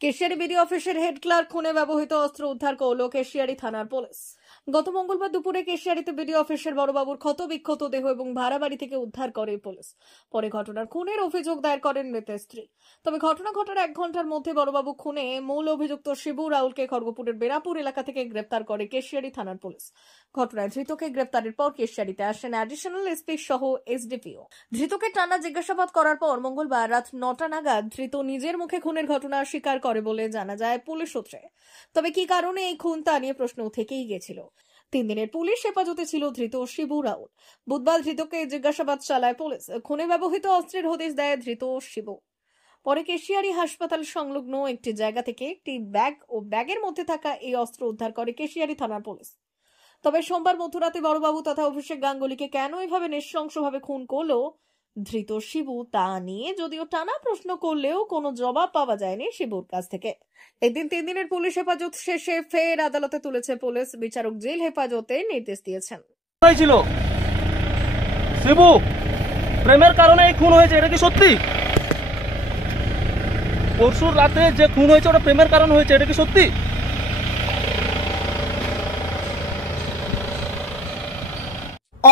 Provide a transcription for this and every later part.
Keshiary BD অফিসের head clerk খুনে ব্যবহৃত অস্ত্র উদ্ধার করল কেশিয়ারি থানার পুলিশ। গত মঙ্গলবার দুপুরে কেশিয়ারিতে বিডি অফিসের বড়বাবুর ক্ষত বিক্ষত দেহ এবং ভাড়া বাড়ি থেকে উদ্ধার করে পুলিশ। পরে ঘটনার খুনের অভিযোগ দায়ের করেন মৃতের স্ত্রী। তবে ঘটনা ঘটার 1 ঘন্টার মধ্যে বড়বাবু খুনে মূল অভিযুক্ত শিবু রাউলকে খড়গপুরের বেরাপুর এলাকা থেকে গ্রেপ্তার করে কেশিয়ারি থানার পুলিশ। ঘটনায় ধৃতকে গ্রেপ্তারের পর কেশিয়ারিতে আসেন অ্যাডিশনাল এসপি সহ এসডিপিও। ধৃতকে টানা জিজ্ঞাসাবাদ করার পর মঙ্গলবার রাত 9টা নাগাদ ধৃত নিজের মুখে খুনের ঘটনা স্বীকার করে বলে জানা যায় পুলিশ সূত্রে। তবে কি কারণে এই খুন তা নিয়ে প্রশ্ন থেকেই গেছিল। 3 দিনের পুলিশ হেফাজতে ছিল ধৃত শিবু রাউল। বুধবার ধৃতকে জিজ্ঞাসাবাদ চালায় পুলিশ। খুনে ব্যবহৃত অস্ত্রের হদিশ দেয় ধৃত শিবু। পরে কেশিয়ারি হাসপাতাল সংলগ্ন একটি জায়গা থেকে একটি ব্যাগ ও ব্যাগের মধ্যে থাকা এই অস্ত্র উদ্ধার করে কেশিয়ারি থানার পুলিশ। তবে সোমবার মধ্যরাতে বড়বাবু তথা অভিষেক গাঙ্গুলিকে কেন এভাবে নৃশংসভাবে খুন করলো ধৃত শিবু তা নিয়ে যদিও টানা প্রশ্ন করলেও কোনো জবাব পাওয়া যায়নি শিবুর কাছ থেকে। এদিন 3 দিনের পুলিশ হেফাজত শেষে ফের আদালতে তুলেছে পুলিশ। বিচারক জেল হেফাজতে নির্দেশ দিয়েছেন। হয়েছিল শিবু প্রেমের কারণে এই খুন হয়েছে, এটা কি সত্যি? পরশুর রাতে যে খুন হয়েছে ওটা প্রেমের কারণে হয়েছে, এটা কি সত্যি?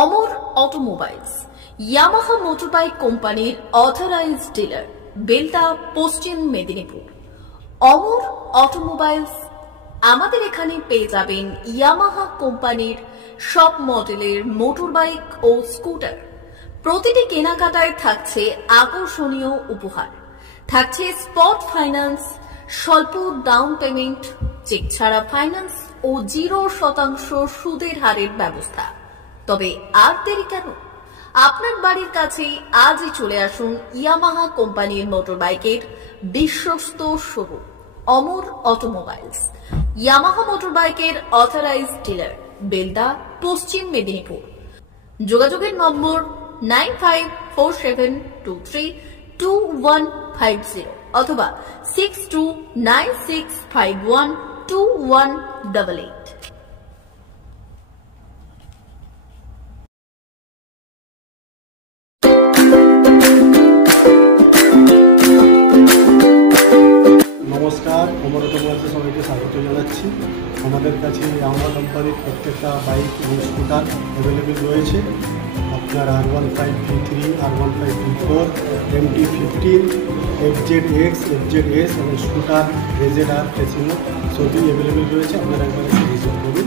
অমর অটোমোবাইলস ইয়ামাহা মোটরবাইক কোম্পানির অথরাইজড ডিলার, বেলদা, পশ্চিম মেদিনীপুর। অমর অটোমোবাইলস আমাদের এখানে পেয়ে যাবেন ইয়ামাহা কোম্পানির সব মডেলের মোটরবাইক ও স্কুটার। প্রতিটি কেনাকাটায় থাকছে আকর্ষণীয় উপহার, থাকছে স্পট ফাইন্যান্স, স্বল্প ডাউন পেমেন্ট, চেক ছাড়া ফাইন্যান্স ও 0% সুদের হারের ব্যবস্থা। তবে আর দেরি কেন? আপনার বাড়ির কাছেই আজই চলে আসুন ইয়ামাহা কোম্পানির মোটরবাইকের বিশ্বস্ত শোরুম অমর অটোমোবাইলস, ইয়ামাহা মোটরবাইকের অথরাইজড ডিলার, বেলদা, পশ্চিম মেদিনীপুর। যোগাযোগের নম্বর 9547232150 অথবা 6296512188। নমস্কার, অমর অটোমোবাইলসে সবাইকে স্বাগত জানাচ্ছি। আমাদের কাছে ইয়ামাহা কোম্পানির প্রত্যেকটা বাইক এবং স্কুটার অ্যাভেলেবেল রয়েছে। আপনার R15V3, R15V4, MT15, FZX, FZS এবং স্কুটার RZR, ফেসিনো সবই অ্যাভেলেবেল রয়েছে। আপনারা একবার ভিজিট করুন।